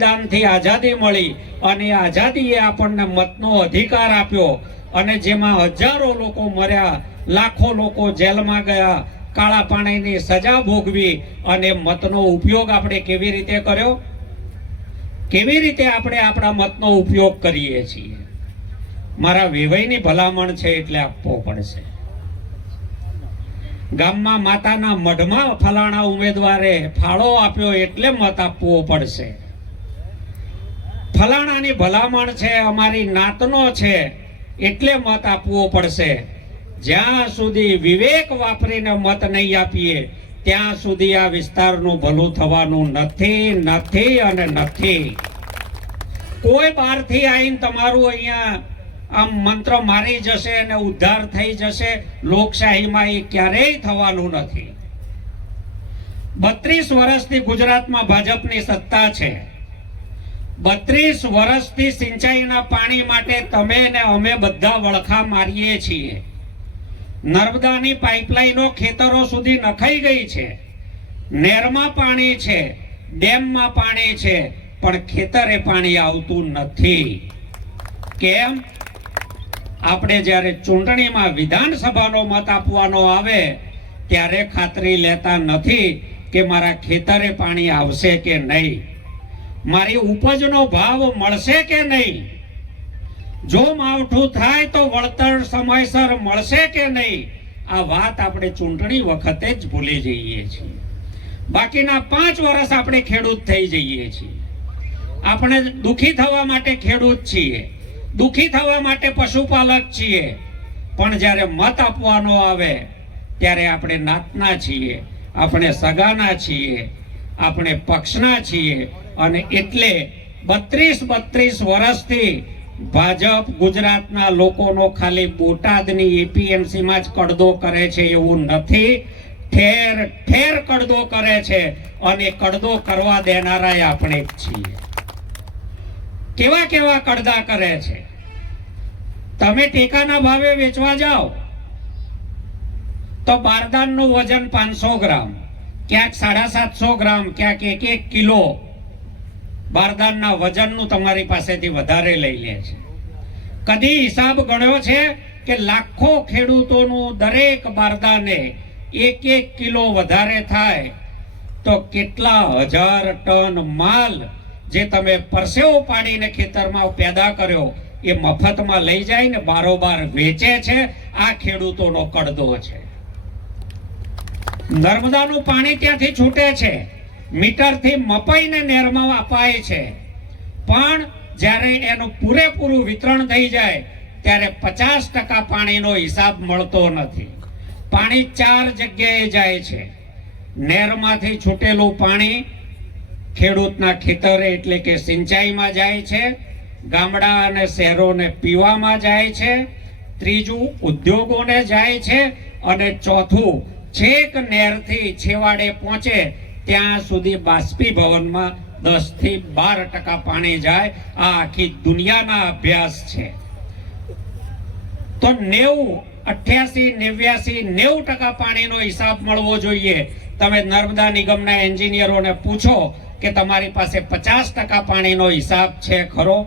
દાનથી આઝાદી મળી અને આઝાદીએ આપણને મતનો અધિકાર આપ્યો અને જેમાં હજારો લોકો મર્યા, લાખો લોકો જેલમાં ગયા, કાળા પાણીની સજા ભોગવી અને મતનો ઉપયોગ આપણે કેવી રીતે કર્યો, કેવી રીતે આપણે આપણા મતનો ઉપયોગ કરીએ છીએ. મારા વેવાઈની ભલામણ છે એટલે આપવો પડશે. ગામમાં માતાના મઢમાં ફલાણા ઉમેદવારે ફાળો આપ્યો એટલે મત આપવો પડશે. ફલાણાની ભલામણ છે, અમારી નાતનો છે એટલે મત આપવો પડશે. જ્યાં સુધી વિવેક વાપરીને મત નહીં આપીએ ત્યાં સુધી આ વિસ્તારનું ભલું થવાનું નથી, નથી અને નથી. કોઈ બહારથી આવીને તમારું અહીંયા આમ મંત્ર મારી જશે અને ઉદ્ધાર થઈ જશે, લોકશાહીમાં એ ક્યારેય થવાનું નથી. 32 વર્ષથી ગુજરાતમાં ભાજપની સત્તા છે. 32 વર્ષથી સિંચાઈના પાણી માટે તમે ને અમે બધા વળખા મારીએ છીએ. નર્મદાની પાઇપલાઈનો ખેતરો સુધી નખાઈ ગઈ છે. નહેરમાં પાણી છે, ડેમમાં પાણી છે, પણ ખેતરે પાણી આવતું નથી. કેમ? આપણે જ્યારે ચૂંટણીમાં વિધાનસભાનો મત આપવાનો આવે ત્યારે ખાતરી લેતા નથી કે મારા ખેતરે પાણી આવશે કે નહીં, મારી ઉપજનો ભાવ મળશે કે નહીં, જો માવઠું થાય તો વળતર સમયસર મળશે કે નહીં. આ વાત આપણે ચૂંટણી વખતે જ ભૂલી જઈએ છીએ. બાકીના 5 વર્ષ આપણે ખેડૂત થઈ જઈએ છીએ. આપણે દુઃખી થવા માટે ખેડૂત છીએ, દુઃખી થવા માટે પશુપાલક છીએ, પણ જ્યારે મત આપવાનો આવે ત્યારે આપણે નાતના છીએ, આપણે સગાના છીએ, આપણે પક્ષના છીએ. અને એટલે 32 વર્ષથી ભાજપ ગુજરાતના લોકોનો ખાલી બોટાદની એપીએમસીમાં જ કડદો કરે છે એવું નથી, ઠેર ઠેર કડદો કરે છે અને કડદો કરવા દેનારા આપણે જ છીએ. કેવા કેવા કડદા કરે છે. તમે ટેકાના ભાવે વેચવા જાઓ તો બારદાનનું વજન 500 ગ્રામ, ક્યાંક 750 ગ્રામ, ક્યાંક 1 કિલો બારદાનના વજનનું તમારી પાસેથી વધારે લઈ લે છે. કદી હિસાબ ગણ્યો છે કે લાખો ખેડૂતોનું દરેક બારદાને 1 કિલો વધારે થાય તો કેટલા હજાર ટન માલ જે તમે પરસેવો પાડીને ખેતરમાં પેદા કર્યો એ મફતમાં લઈ જાય ને બારોબાર વેચે છે. આ ખેડૂતોનો કડદો છે. નર્મદાનું પાણી ત્યાંથી છૂટે છે, મીટરથી મપાઈને નહેરમાં અપાય છે, પણ જ્યારે એનું પૂરેપૂરું વિતરણ થઈ જાય ત્યારે 50% પાણીનો હિસાબ મળતો નથી. પાણી 4 જગ્યાએ જાય છે. નહેરમાંથી છૂટેલું પાણી ખેડૂતના ખેતરે એટલે કે સિંચાઈમાં જાય છે, ગામડા અને શહેરોને પીવામાં જાય છે, ત્રીજું ઉદ્યોગોને જાય છે, અને ચોથું છેક નહેરથી છેવાડે પહોંચે ત્યાં સુધી બાષ્પીભવનમાં 10 થી 12% પાણી જાય. આ આખી દુનિયાના અભ્યાસ છે. તો 90, 88, 89, 90% પાણીનો હિસાબ મળવો જોઈએ. તમે નર્મદા નિગમના એન્જિનિયરોને પૂછો કે તમારી પાસે 50% પાણીનો હિસાબ છે ખરો?